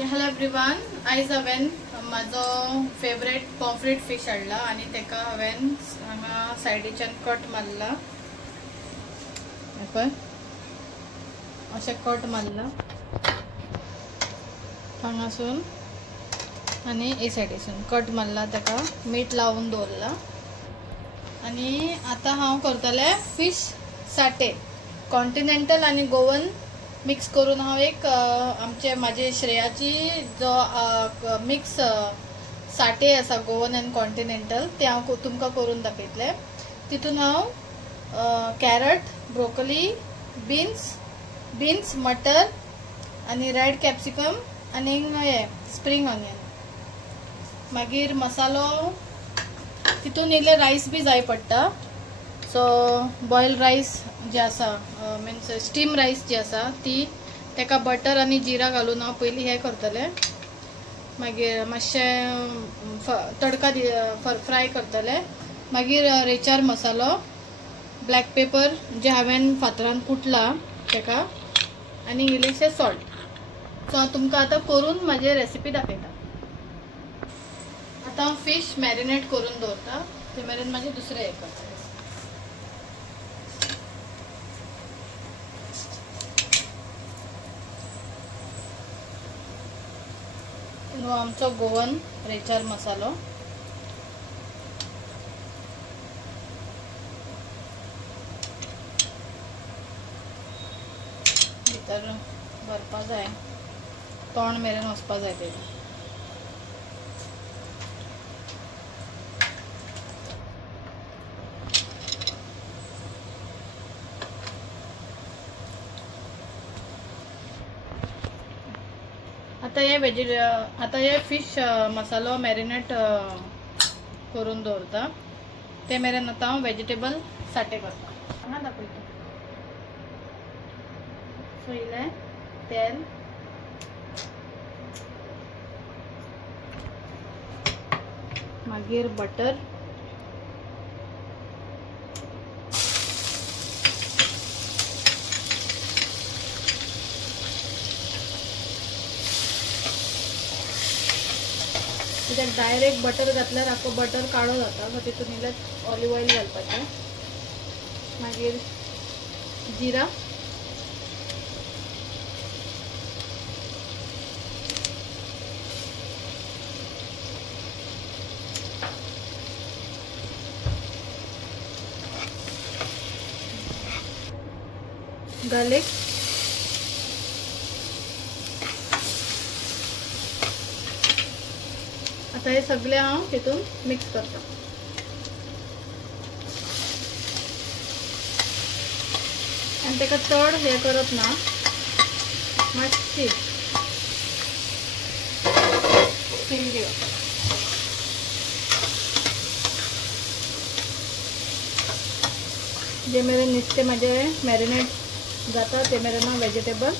Hello everyone, आयज हांवें म्हाजो फेवरेट पॉम्फ्रेट फिश हाडला आनी तेका हांवें हांगा सायडीच्यान कट मारला. पळय अशें कट मारला हांगासून आनी हे सायडीसून कट मारला, तेका मीठ लावून दवरला. आनी आतां हांव करतलें फिश साटे कॉन्टिनेंटल आनी गोवन मिक्स करून हांव एक माझे श्रेयाची जो मिक्स साटे आसा गोवन एंड कॉन्टिनेंटल ते हांव तुमकां करून दाखयतलें. तितून हांव कॅरट, ब्रोकली, बीन्स, मटर आनी रेड कॅप्सिकम आनी हे स्प्रिंग ऑनियन, मागीर मसालो तितून इल्ले रायस बी जाय पडटा. सो बॉयल रायस जे आसा मीन्स स्टीम रायस जी आसा ती तेका बटर आनी जिरा घालून हांव पयलीं हे करतलें. मागीर मातशें तडका फ्राय करतलें. मागीर रेचार मसालो, ब्लॅक पेपर जे हांवें फातरान कुटला तेका आनी इल्लेशें सॉल्ट. सो हांव तुमकां आतां करून म्हाजी रेसिपी दाखयता. आतां हांव फिश मॅरिनेट करून दवरता, ते मेरेन म्हाजें दुसरें हें करता. आमचो गोवन रेचार मसालो, भितर भरपा जाय, तोंड मेरेन वचपा जाय तेजें. आता हे फिश मसालो मॅरिनेट करून दवरता, ते मेरेन आतां हांव वेजिटेबल साटे करता. हांगा दाखयता. सो इल्लें तेल, मागीर बटर, कित्याक डायरेक्ट बटर घातल्यार आख्खो बटर काळो जाता. सो तितून इल्लें ऑलिव्ह ऑयल घालपाचें. मागीर जिरा, गार्लिक, आता हे सगळे हांव तितून मिक्स करता. आनी तेका चड हे करप ना, मातशी स्टीम दिवप. जे मेरेन नुस्तें म्हाजें मॅरिनेट जाता ते मेरेन हांव वेजिटेबल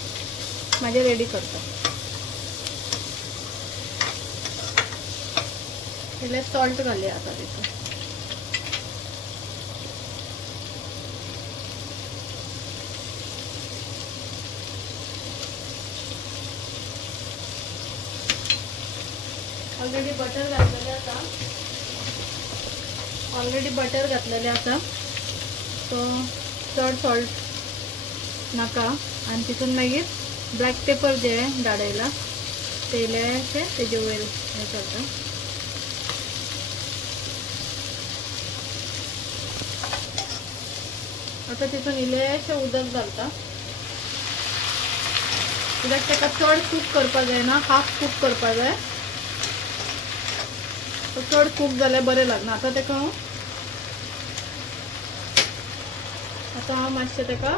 म्हाजे रेडी करता. इल्लें सॉल्ट घालया आता तितून. ऑलरेडी बटर घातलेले आसा, सो चड सॉल्ट नाका. आनी तितून मागीर ब्लॅक पेपर जे धाडयला ते इल्लेशें तेजे वयर हें करता. आता तितून इल्लेशें उदक घालता, कित्याक तेका चड कूक करपा जायना, हाफ कूक करपा जाय. चड कूक जाल्यार बरें लागना. आतां हांव मातशें तेका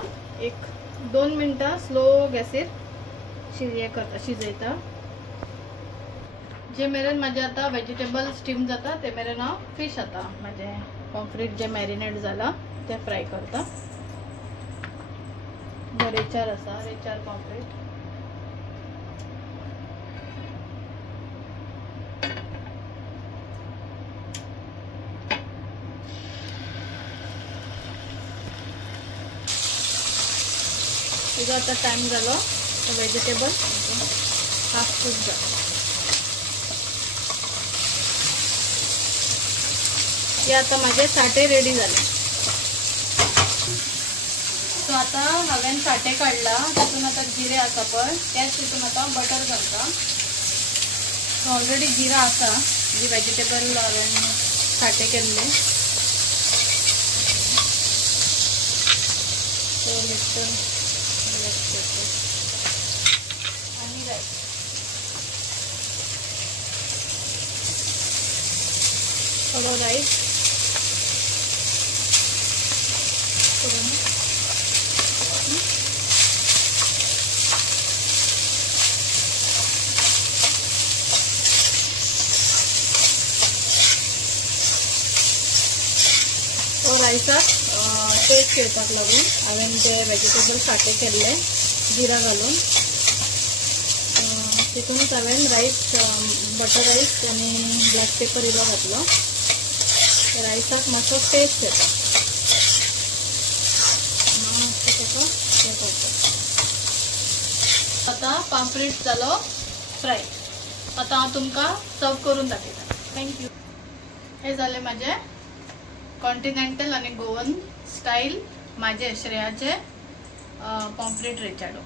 1-2 मिनटां स्लो गॅसीर शिजयता. जे मेरेन म्हाजे आतां वेजिटेबल स्टीम जाता ते मेरेन हांव फिश आतां म्हाजें पॉम्फ्रेट जे मॅरिनेट जाला ते फ्राय करता. रेचार आसा, रेचार पॉम्फ्रेट. तुझा आता टाइम झालो वेजिटेबल हाफ कूक जाता. हे आता माझे साठे रेडी झाले. सो आता हांवें साठे काढला. तितून आता जिरे आसा पळय त्याच तितून आता बटर घालता. ऑलरेडी जिरा आसा जी वेजिटेबल हांवें साठे केल्ले. सो लिटल आणि राईस. थोडो राईस रायसाक टेस्ट येवपाक लागून हांवें ते वेजिटेबल साठे केल्ले जिरा घालून. तितूनच हांवें रायस बटर रायस आनी ब्लॅक पेपर इलो घातलो. रायसाक मातसो टेस्ट येता. मातसो हे करता. आता पापलेट जालो फ्राय. आता हांव तुमकां सर्व करून दाखयता. थँक्यू. हे जाले माझे कॉन्टिनेंटल आणि गोवन स्टाईल माझे श्रेयाचे पॉम्फ्रेट रिचार्डो.